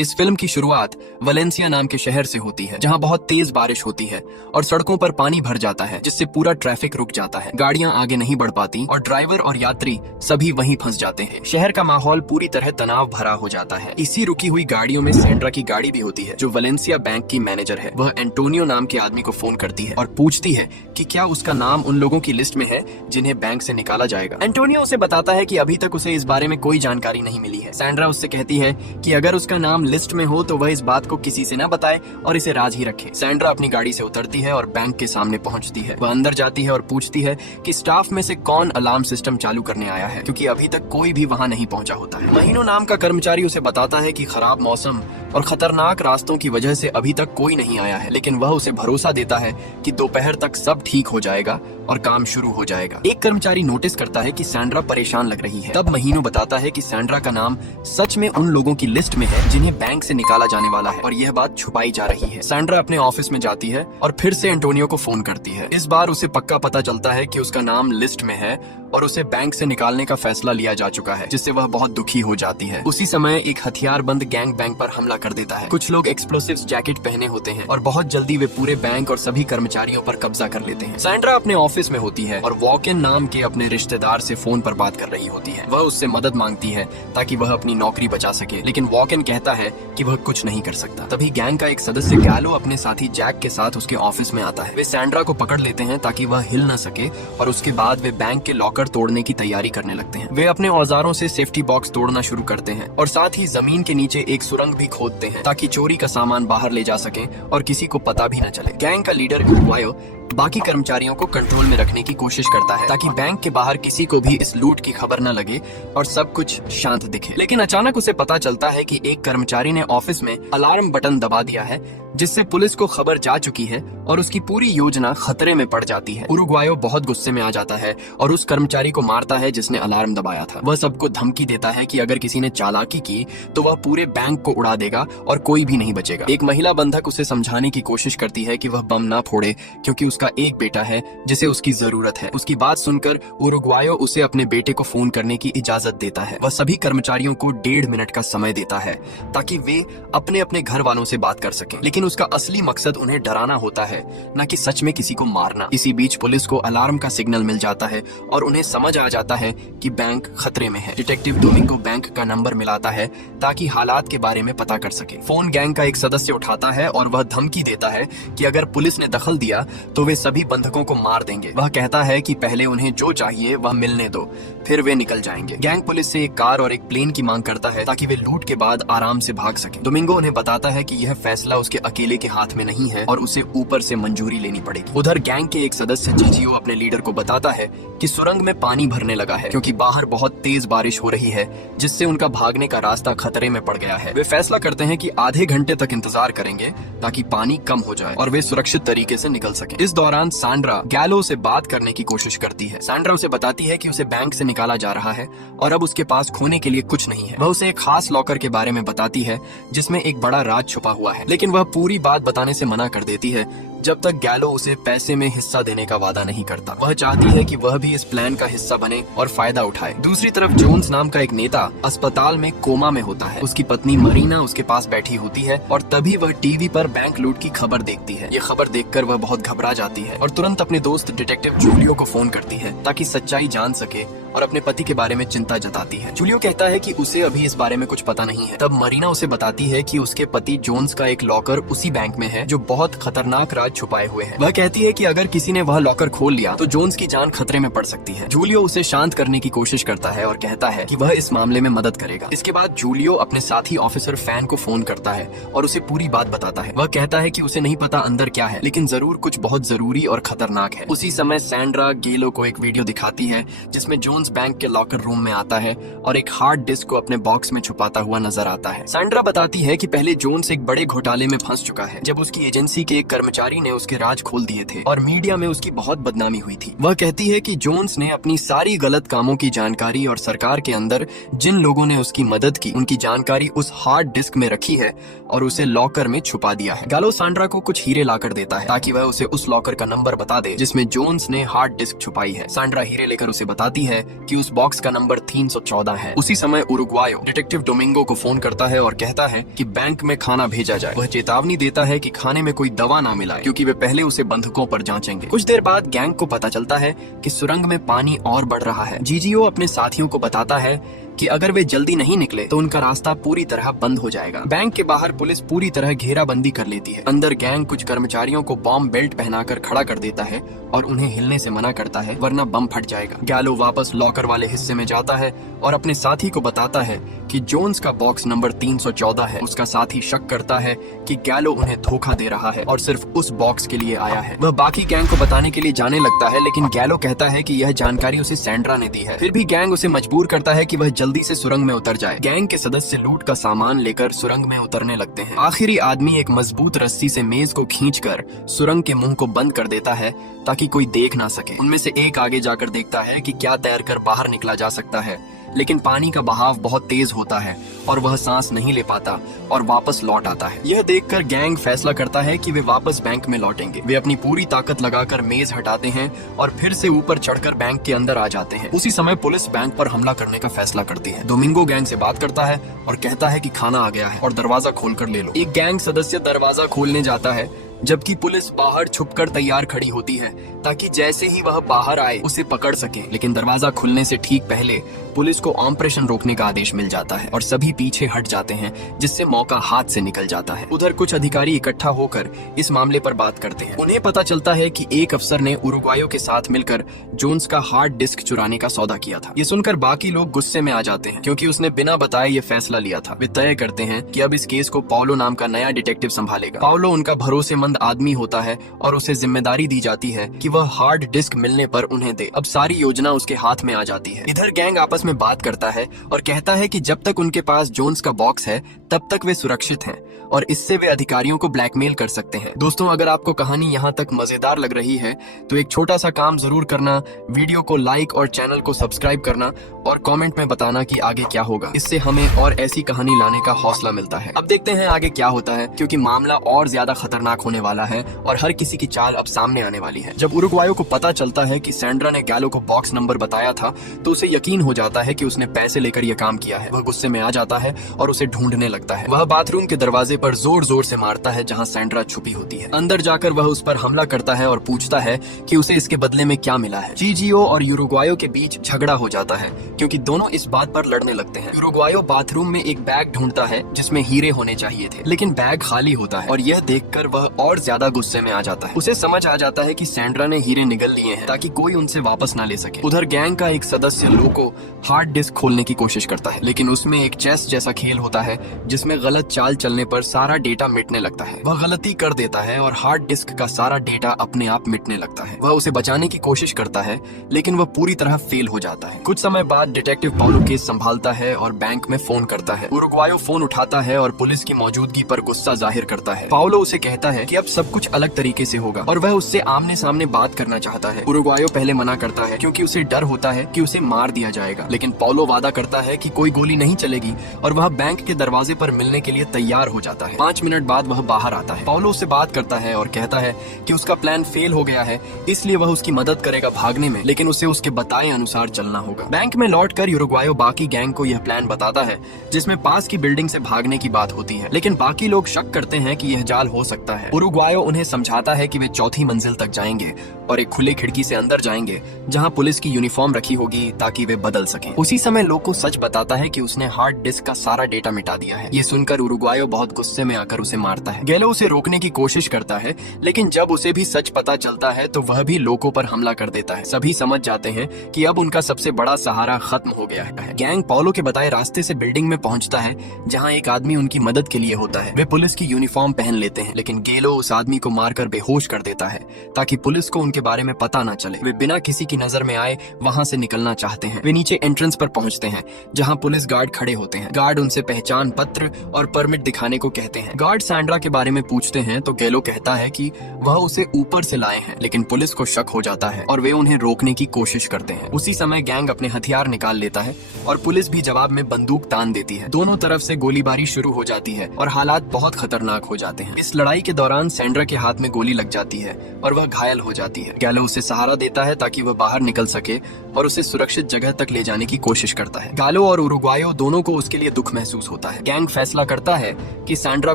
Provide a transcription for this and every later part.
इस फिल्म की शुरुआत वलेंसिया नाम के शहर से होती है, जहां बहुत तेज बारिश होती है और सड़कों पर पानी भर जाता है, जिससे पूरा ट्रैफिक रुक जाता है। गाड़ियां आगे नहीं बढ़ पाती और ड्राइवर और यात्री सभी वहीं फंस जाते हैं। शहर का माहौल पूरी तरह तनाव भरा हो जाता है। इसी रुकी हुई गाड़ियों में सैंड्रा की गाड़ी भी होती है, जो वलेंसिया बैंक की मैनेजर है। वह एंटोनियो नाम के आदमी को फोन करती है और पूछती है कि क्या उसका नाम उन लोगों की लिस्ट में है जिन्हें बैंक से निकाला जाएगा। एंटोनियो उसे बताता है कि अभी तक उसे इस बारे में कोई जानकारी नहीं मिली है। सैंड्रा उससे कहती है कि अगर उसका नाम लिस्ट में हो तो वह इस बात को किसी से न बताए और इसे राज ही रखे। सैंड्रा अपनी गाड़ी से उतरती है और बैंक के सामने पहुंचती है। वह अंदर जाती है और पूछती है कि स्टाफ में से कौन अलार्म सिस्टम चालू करने आया है, क्योंकि अभी तक कोई भी वहां नहीं पहुंचा होता है। महीनों नाम का कर्मचारी उसे बताता है कि खराब मौसम और खतरनाक रास्तों की वजह से अभी तक कोई नहीं आया है, लेकिन वह उसे भरोसा देता है कि दोपहर तक सब ठीक हो जाएगा और काम शुरू हो जाएगा। एक कर्मचारी नोटिस करता है कि सैंड्रा परेशान लग रही है। तब महीनों बताता है कि सैंड्रा का नाम सच में उन लोगों की लिस्ट में है जिन्हें बैंक से निकाला जाने वाला है और यह बात छुपाई जा रही है। सैंड्रा अपने ऑफिस में जाती है और फिर से एंटोनियो को फोन करती है। इस बार उसे पक्का पता चलता है कि उसका नाम लिस्ट में है और उसे बैंक से निकालने का फैसला लिया जा चुका है, जिससे वह बहुत दुखी हो जाती है। उसी समय एक हथियारबंद गैंग बैंक पर हमला कर देता है। कुछ लोग एक्सप्लोसिव्स जैकेट पहने होते हैं और बहुत जल्दी वे पूरे बैंक और सभी कर्मचारियों पर कब्जा कर लेते हैं। सैंड्रा अपने ऑफिस में होती है और वॉकिन नाम के अपने रिश्तेदार से फोन पर बात कर रही होती है। वह उससे मदद मांगती है ताकि वह अपनी नौकरी बचा सके, लेकिन वॉकिन कहता है कि वह कुछ नहीं कर सकता। तभी गैंग का एक सदस्य गैलो अपने साथी जैक के साथ उसके ऑफिस में आता है। वे सैंड्रा को पकड़ लेते हैं ताकि वह हिल न सके और उसके बाद वे बैंक के लॉकर तोड़ने की तैयारी करने लगते हैं। वे अपने औजारों से सेफ्टी बॉक्स तोड़ना शुरू करते हैं और साथ ही जमीन के नीचे एक सुरंग भी खोदते हैं ताकि चोरी का सामान बाहर ले जा सके और किसी को पता भी न चले। गैंग का लीडर उरुग्वायो बाकी कर्मचारियों को कंट्रोल में रखने की कोशिश करता है ताकि बैंक के बाहर किसी को भी इस लूट की खबर न लगे और सब कुछ शांत दिखे। लेकिन अचानक उसे पता चलता है कि एक कर्मचारी ने ऑफिस में अलार्म बटन दबा दिया है, जिससे पुलिस को खबर जा चुकी है और उसकी पूरी योजना खतरे में पड़ जाती है। उरुग्वायो बहुत गुस्से में आ जाता है और उस कर्मचारी को मारता है जिसने अलार्म दबाया था। वह सबको धमकी देता है कि अगर किसी ने चालाकी की तो वह पूरे बैंक को उड़ा देगा और कोई भी नहीं बचेगा। एक महिला बंधक उसे समझाने की कोशिश करती है कि वह बम ना फोड़े, क्योंकि उसका एक बेटा है जिसे उसकी जरूरत है। उसकी बात सुनकर उरुग्वायो उसे अपने बेटे को फोन करने की इजाजत देता है। वह सभी कर्मचारियों को 1.5 मिनट का समय देता है ताकि वे अपने अपने घर वालों से बात कर सकें, लेकिन उसका असली मकसद उन्हें डराना होता है, न कि सच में किसी को मारना। इसी बीच पुलिस को अलार्म का सिग्नल मिल जाता है और उन्हें समझ आ जाता है कि बैंक खतरे में है। डिटेक्टिव डोमिंगो बैंक का नंबर मिलाता है ताकि हालात के बारे में पता कर सके। फोन गैंग का एक सदस्य उठाता है और वह धमकी देता है कि अगर पुलिस ने दखल दिया तो वे सभी बंधकों को मार देंगे। वह कहता है कि पहले उन्हें जो चाहिए वह मिलने दो, फिर वे निकल जाएंगे। गैंग पुलिस से एक कार और एक प्लेन की मांग करता है ताकि वे लूट के बाद आराम से भाग सके। डोमिंगो उन्हें बताता है कि यह फैसला उसके अकेले के हाथ में नहीं है और उसे ऊपर से मंजूरी लेनी पड़ेगी। उधर गैंग के एक सदस्य जिजियो अपने लीडर को बताता है कि सुरंग में पानी भरने लगा है, क्योंकि बाहर बहुत तेज बारिश हो रही है, जिससे उनका भागने का रास्ता खतरे में पड़ गया है। वे फैसला करते हैं कि आधे घंटे तक इंतजार करेंगे ताकि पानी कम हो जाए और वे सुरक्षित तरीके से निकल सके। इस दौरान सैंड्रा गैलो से बात करने की कोशिश करती है। सैंड्रा उसे बताती है कि उसे बैंक से निकाला जा रहा है और अब उसके पास खोने के लिए कुछ नहीं है। वह उसे एक खास लॉकर के बारे में बताती है जिसमें एक बड़ा राज छुपा हुआ है, लेकिन वह पूरी बात बताने से मना कर देती है जब तक गैलो उसे पैसे में हिस्सा देने का वादा नहीं करता। वह चाहती है कि वह भी इस प्लान का हिस्सा बने और फायदा उठाए। दूसरी तरफ जोन्स नाम का एक नेता अस्पताल में कोमा में होता है। उसकी पत्नी मरीना उसके पास बैठी होती है और तभी वह टीवी पर बैंक लूट की खबर देखती है। ये खबर देखकर वह बहुत घबरा जाती है और तुरंत अपने दोस्त डिटेक्टिव जूलियो को फोन करती है ताकि सच्चाई जान सके और अपने पति के बारे में चिंता जताती है। जूलियो कहता है कि उसे अभी इस बारे में कुछ पता नहीं है। तब मरीना उसे बताती है कि उसके पति जोन्स का एक लॉकर उसी बैंक में है जो बहुत खतरनाक राज छुपाए हुए है। वह कहती है कि अगर किसी ने वह लॉकर खोल लिया तो जोन्स की जान खतरे में पड़ सकती है। जूलियो उसे शांत करने की कोशिश करता है और कहता है कि वह इस मामले में मदद करेगा। इसके बाद जूलियो अपने साथी ऑफिसर फैन को फोन करता है और उसे पूरी बात बताता है। वह कहता है कि उसे नहीं पता अंदर क्या है, लेकिन जरूर कुछ बहुत जरूरी और खतरनाक है। उसी समय सैंड्रा गेलो को एक वीडियो दिखाती है जिसमें जोन्स बैंक के लॉकर रूम में आता है और एक हार्ड डिस्क को अपने बॉक्स में छुपाता हुआ नजर आता है। सैंड्रा बताती है कि पहले जोन्स एक बड़े घोटाले में फंस चुका है जब उसकी एजेंसी के एक कर्मचारी ने उसके राज खोल दिए थे और मीडिया में उसकी बहुत बदनामी हुई थी। वह कहती है कि जोन्स ने अपनी सारी गलत कामों की जानकारी और सरकार के अंदर जिन लोगों ने उसकी मदद की उनकी जानकारी उस हार्ड डिस्क में रखी है और उसे लॉकर में छुपा दिया है। गैलो सैंड्रा को कुछ हीरे लाकर देता है ताकि वह उसे उस लॉकर का नंबर बता दे जिसमें जोन्स ने हार्ड डिस्क छुपाई है। सैंड्रा हीरे लेकर उसे बताती है कि उस बॉक्स का नंबर 314 है। उसी समय उरुग्वायो डिटेक्टिव डोमिंगो को फोन करता है और कहता है कि बैंक में खाना भेजा जाए। वह चेतावनी देता है कि खाने में कोई दवा ना मिलाए, क्योंकि वे पहले उसे बंधकों पर जांचेंगे। कुछ देर बाद गैंग को पता चलता है कि सुरंग में पानी और बढ़ रहा है। जीजीओ अपने साथियों को बताता है कि अगर वे जल्दी नहीं निकले तो उनका रास्ता पूरी तरह बंद हो जाएगा। बैंक के बाहर पुलिस पूरी तरह घेराबंदी कर लेती है। अंदर गैंग कुछ कर्मचारियों को बॉम्ब बेल्ट पहनाकर खड़ा कर देता है और उन्हें हिलने से मना करता है, वरना बम फट जाएगा। गैलो वापस लॉकर वाले हिस्से में जाता है और अपने साथी को बताता है कि जोन्स का बॉक्स नंबर 314 है। उसका साथी शक करता है कि गैलो उन्हें धोखा दे रहा है और सिर्फ उस बॉक्स के लिए आया है। वह बाकी गैंग को बताने के लिए जाने लगता है, लेकिन गैलो कहता है कि यह जानकारी उसे सैंड्रा ने दी है। फिर भी गैंग उसे मजबूर करता है कि वह जल्दी से सुरंग में उतर जाए। गैंग के सदस्य लूट का सामान लेकर सुरंग में उतरने लगते हैं। आखिरी आदमी एक मजबूत रस्सी से मेज को खींचकर सुरंग के मुंह को बंद कर देता है ताकि कोई देख ना सके। उनमें से एक आगे जाकर देखता है कि क्या तैरकर बाहर निकला जा सकता है, लेकिन पानी का बहाव बहुत तेज होता है और वह सांस नहीं ले पाता और वापस लौट आता है। यह देखकर गैंग फैसला करता है कि वे वापस बैंक में लौटेंगे। वे अपनी पूरी ताकत लगाकर मेज हटाते हैं और फिर से ऊपर चढ़कर बैंक के अंदर आ जाते हैं। उसी समय पुलिस बैंक पर हमला करने का फैसला करती है। डोमिंगो गैंग से बात करता है और कहता है कि खाना आ गया है और दरवाजा खोलकर ले लो। एक गैंग सदस्य दरवाजा खोलने जाता है, जबकि पुलिस बाहर छुपकर तैयार खड़ी होती है ताकि जैसे ही वह बाहर आए उसे पकड़ सके। लेकिन दरवाजा खुलने से ठीक पहले पुलिस को ऑपरेशन रोकने का आदेश मिल जाता है और सभी पीछे हट जाते हैं, जिससे मौका हाथ से निकल जाता है। उधर कुछ अधिकारी इकट्ठा होकर इस मामले पर बात करते हैं। उन्हें पता चलता है कि एक अफसर ने उरुग्वायो के साथ मिलकर जोन्स का हार्ड डिस्क चुराने का सौदा किया था। ये सुनकर बाकी लोग गुस्से में आ जाते हैं, क्योंकि उसने बिना बताए ये फैसला लिया था। वे तय करते हैं कि अब इस केस को पाउलो नाम का नया डिटेक्टिव संभालेगा। पाउलो उनका भरोसेमंद आदमी होता है और उसे जिम्मेदारी दी जाती है कि वह हार्ड डिस्क मिलने पर उन्हें दे। अब सारी योजना उसके हाथ में आ जाती है। इधर गैंग आपस में बात करता है और कहता है कि जब तक उनके पास जोन्स का बॉक्स है तब तक वे सुरक्षित हैं और इससे वे अधिकारियों को ब्लैकमेल कर सकते हैं। दोस्तों, अगर आपको कहानी यहाँ तक मजेदार लग रही है तो एक छोटा सा काम जरूर करना, वीडियो को लाइक और चैनल को सब्सक्राइब करना और कमेंट में बताना कि आगे क्या होगा। इससे हमें और ऐसी कहानी लाने का हौसला मिलता है। अब देखते हैं आगे क्या होता है, क्योंकि मामला और ज्यादा खतरनाक होने वाला है और हर किसी की चाल अब सामने आने वाली है। जब उरुग्वायो को पता चलता है कि सैंड्रा ने गैलो को बॉक्स नंबर बताया था तो उसे यकीन हो जाता है कि उसने पैसे लेकर यह काम किया है। वह गुस्से में आ जाता है और उसे ढूंढने लगता है। वह बाथरूम के दरवाजे पर जोर जोर से मारता है जहां सैंड्रा छुपी होती है। अंदर जाकर वह उस पर हमला करता है और पूछता है कि उसे इसके बदले में क्या मिला है। जीजीओ और उरुग्वायो के बीच झगड़ा हो जाता है, क्योंकि दोनों इस बात पर लड़ने लगते हैं। उरुग्वायो बाथरूम में एक बैग ढूंढता है जिसमें हीरे होने चाहिए थे, लेकिन बैग खाली होता है और यह देखकर वह और ज्यादा गुस्से में आ जाता है। उसे समझ आ जाता है कि सैंड्रा ने हीरे निगल लिए हैं ताकि कोई उनसे वापस ना ले सके। उधर गैंग का एक सदस्य लोको हार्ड डिस्क खोलने की कोशिश करता है, लेकिन उसमें एक चेस जैसा खेल होता है जिसमें गलत चाल चलने पर सारा डेटा मिटने लगता है। वह गलती कर देता है और हार्ड डिस्क का सारा डेटा अपने आप मिटने लगता है। वह उसे बचाने की कोशिश करता है, लेकिन वह पूरी तरह फेल हो जाता है। कुछ समय बाद डिटेक्टिव पाउलो केस संभालता है और बैंक में फोन करता है। उरुग्वायो फोन उठाता है और पुलिस की मौजूदगी पर गुस्सा जाहिर करता है। पाउलो उसे कहता है कि अब सब कुछ अलग तरीके से होगा और वह उससे आमने सामने बात करना चाहता है। उरुग्वायो पहले मना करता है, क्योंकि उसे डर होता है कि उसे मार दिया जाएगा, लेकिन पाउलो वादा करता है कि कोई गोली नहीं चलेगी और वह बैंक के दरवाजे पर मिलने के लिए तैयार हो जाता है। 5 मिनट बाद वह बाहर आता है। पाउलो उससे बात करता है और कहता है कि उसका प्लान फेल हो गया है, इसलिए वह उसकी मदद करेगा भागने में, लेकिन उसे उसके बताए अनुसार चलना होगा। बैंक में लौटकर उरुग्वायो बाकी गैंग को यह प्लान बताता है, जिसमें पास की बिल्डिंग से भागने की बात होती है, लेकिन बाकी लोग शक करते हैं कि यह जाल हो सकता है। उरुग्वायो उन्हें समझाता है कि वे चौथी मंजिल तक जाएंगे और एक खुले खिड़की से अंदर जाएंगे जहां पुलिस की यूनिफॉर्म रखी होगी ताकि वे बदल सकें। उसी समय लोको सच बताता है कि उसने हार्ड डिस्क का सारा डेटा मिटा दिया है। ये सुनकर उरुग्वायो बहुत गुस्से में आकर उसे मारता है। गैलो उसे रोकने की कोशिश करता है, लेकिन जब उसे भी सच पता चलता है तो वह भी लोको पर हमला कर देता है। सभी समझ जाते हैं कि अब उनका सबसे बड़ा सहारा खत्म हो गया है। गैंग पाउलो के बताए रास्ते से बिल्डिंग में पहुंचता है जहां एक आदमी उनकी मदद के लिए होता है। वे पुलिस की यूनिफॉर्म पहन लेते हैं, लेकिन गैलो उस आदमी को मारकर बेहोश कर देता है ताकि पुलिस को उनके बारे में पता न चले। वे बिना किसी की नजर में आए वहां से निकलना चाहते हैं। वे नीचे एंट्रेंस पर पहुंचते हैं जहां पुलिस गार्ड खड़े होते हैं। गार्ड उनसे पहचान पत्र और परमिट दिखाने को कहते हैं। गार्ड सैंड्रा के बारे में पूछते हैं तो गैलो कहता है कि वह उसे ऊपर से लाए हैं, लेकिन पुलिस को शक हो जाता है और वे उन्हें रोकने की कोशिश करते हैं। उसी समय गैंग अपने हथियार निकाल लेता है और पुलिस भी जवाब में बंदूक तान देती है। दोनों तरफ से गोलीबारी शुरू हो जाती है और हालात बहुत खतरनाक हो जाते हैं। इस लड़ाई के दौरान सैंड्रा के हाथ में गोली लग जाती है और वह घायल हो जाती है। गैलो उसे सहारा देता है ताकि वह बाहर निकल सके और उसे सुरक्षित जगह तक ले जाने की कोशिश करता है। गालो और उरुग्वायो दोनों को उसके लिए दुख महसूस होता है। गैंग फैसला करता है कि सैंड्रा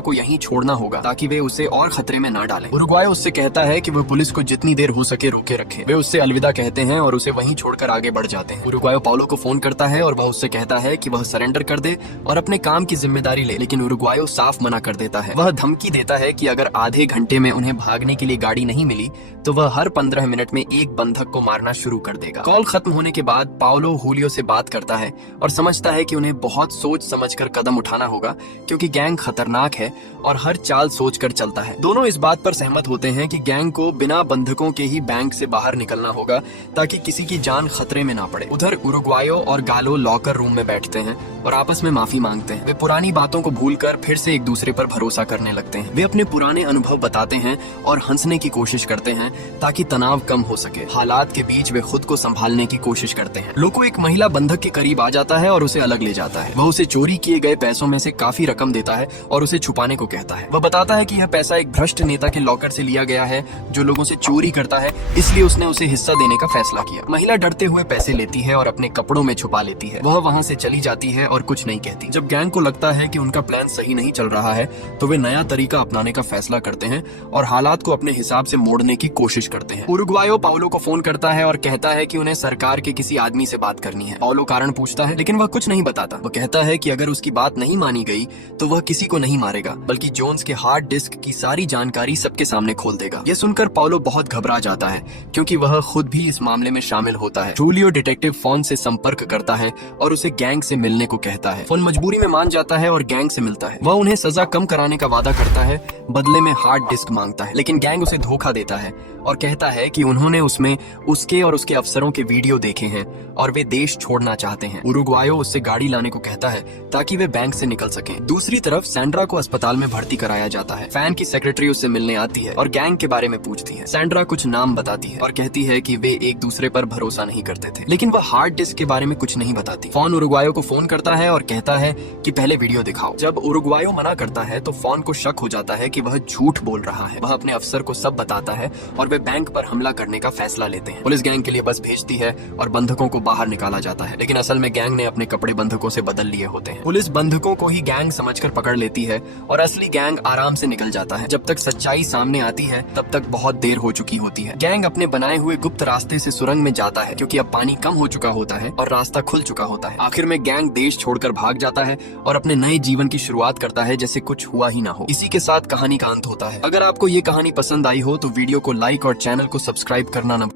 को यहीं छोड़ना होगा ताकि वे उसे और खतरे में न डालें। उरुग्वायो उससे कहता है कि वह पुलिस को जितनी देर हो सके रोके रखे। वे उससे अलविदा कहते हैं और उसे वहीं छोड़कर आगे बढ़ जाते हैं। उरुग्वायो पाउलो को फोन करता है और वह उससे कहता है कि वह सरेंडर कर दे और अपने काम की जिम्मेदारी ले, लेकिन उरुग्वायो साफ मना कर देता है। वह धमकी देता है कि अगर आधे घंटे में उन्हें भागने के लिए गाड़ी नहीं मिली तो वह हर 15 मिनट में एक बंधक को मारना शुरू कर देगा। कॉल खत्म होने के बाद पाउलो हुलियो से बात करता है और समझता है कि उन्हें बहुत सोच समझकर कदम उठाना होगा क्योंकि गैंग खतरनाक है और हर चाल सोचकर चलता है। दोनों इस बात पर सहमत होते हैं कि गैंग को बिना बंधकों के ही बैंक से बाहर निकलना होगा ताकि किसी की जान खतरे में ना पड़े। उधर उरुग्वायो और गालो लॉकर रूम में बैठते हैं और आपस में माफी मांगते हैं। वे पुरानी बातों को भूलकर फिर से एक दूसरे पर भरोसा करने लगते हैं। वे अपने पुराने अनुभव बताते हैं और हंसने की कोशिश करते हैं ताकि तनाव कम हो सके। हालात के बीच वे खुद को संभालने की कोशिश करते हैं। लोको एक महिला बंधक के करीब आ जाता है और उसे अलग ले जाता है। वह उसे चोरी किए गए पैसों में से काफी रकम देता है और उसे छुपाने को कहता है। वह बताता है कि यह पैसा एक भ्रष्ट नेता के लॉकर से लिया गया है जो लोगों से चोरी करता है, इसलिए उसने उसे हिस्सा देने का फैसला किया। महिला डरते हुए पैसे लेती है और अपने कपड़ों में छुपा लेती है। वह वहाँ से चली जाती है और कुछ नहीं कहती। जब गैंग को लगता है कि उनका प्लान सही नहीं चल रहा है तो वे नया तरीका अपनाने का फैसला करते हैं और हालात को अपने हिसाब से मोड़ने की कोशिश करते हैं। उरुग्वायो पाउलो को फोन करता है और कहता है कि उन्हें सरकार के किसी आदमी से बात करनी है। पाउलो कारण पूछता है लेकिन वह कुछ नहीं बताता। वह कहता है कि अगर उसकी बात नहीं मानी गई तो वह किसी को नहीं मारेगा बल्कि जोन्स के हार्ड डिस्क की सारी जानकारी सबके सामने खोल देगा। यह सुनकर पाउलो बहुत घबरा जाता है क्योंकि वह खुद भी इस मामले में शामिल होता है। जूलियो डिटेक्टिव फोन से संपर्क करता है और उसे गैंग से मिलने को कहता है। फोन मजबूरी में मान जाता है और गैंग से मिलता है। वह उन्हें सजा कम कराने का वादा करता है, बदले में हार्ड डिस्क मांगता है, लेकिन गैंग उसे धोखा देता है और कहता है कि उन्होंने उसमें उसके और उसके अफसरों के वीडियो देखे हैं और वे देश छोड़ना चाहते हैं। उरुग्वायो उससे गाड़ी लाने को कहता है ताकि वे बैंक से निकल सकें। दूसरी तरफ सैंड्रा को अस्पताल में भर्ती कराया जाता है। फैन की सेक्रेटरी उससे मिलने आती है और गैंग के बारे में पूछती है। सैंड्रा कुछ नाम बताती है और कहती है कि वे एक दूसरे पर भरोसा नहीं करते थे, लेकिन वह हार्ड डिस्क के बारे में कुछ नहीं बताती। फोन उरुग्वायो को फोन करता है और कहता है कि पहले वीडियो दिखाओ। जब उरुग्वायो मना करता है तो फोन को शक हो जाता है कि वह झूठ बोल रहा है। वह अपने अफसर को सब बताता है और वे बैंक पर हमला करने का फैसला लेते हैं। पुलिस गैंग के लिए बस भेजती है और बंधकों को बाहर निकाला जाता है, लेकिन असल में गैंग ने अपने कपड़े बंधकों से बदल लिए होते हैं। पुलिस बंधकों को ही गैंग समझकर पकड़ लेती है और असली गैंग आराम से निकल जाता है। जब तक सच्चाई सामने आती है तब तक बहुत देर हो चुकी होती है। गैंग अपने बनाए हुए गुप्त रास्ते से सुरंग में जाता है क्योंकि अब पानी कम हो चुका होता है और रास्ता खुल चुका होता है। आखिर में गैंग देश छोड़कर भाग जाता है और अपने नए जीवन की शुरुआत करता है जैसे कुछ हुआ ही ना हो। इसी के साथ कहानी का अंत होता है। अगर आपको ये कहानी पसंद आई हो तो वीडियो को लाइक और चैनल को सब्सक्राइब करना न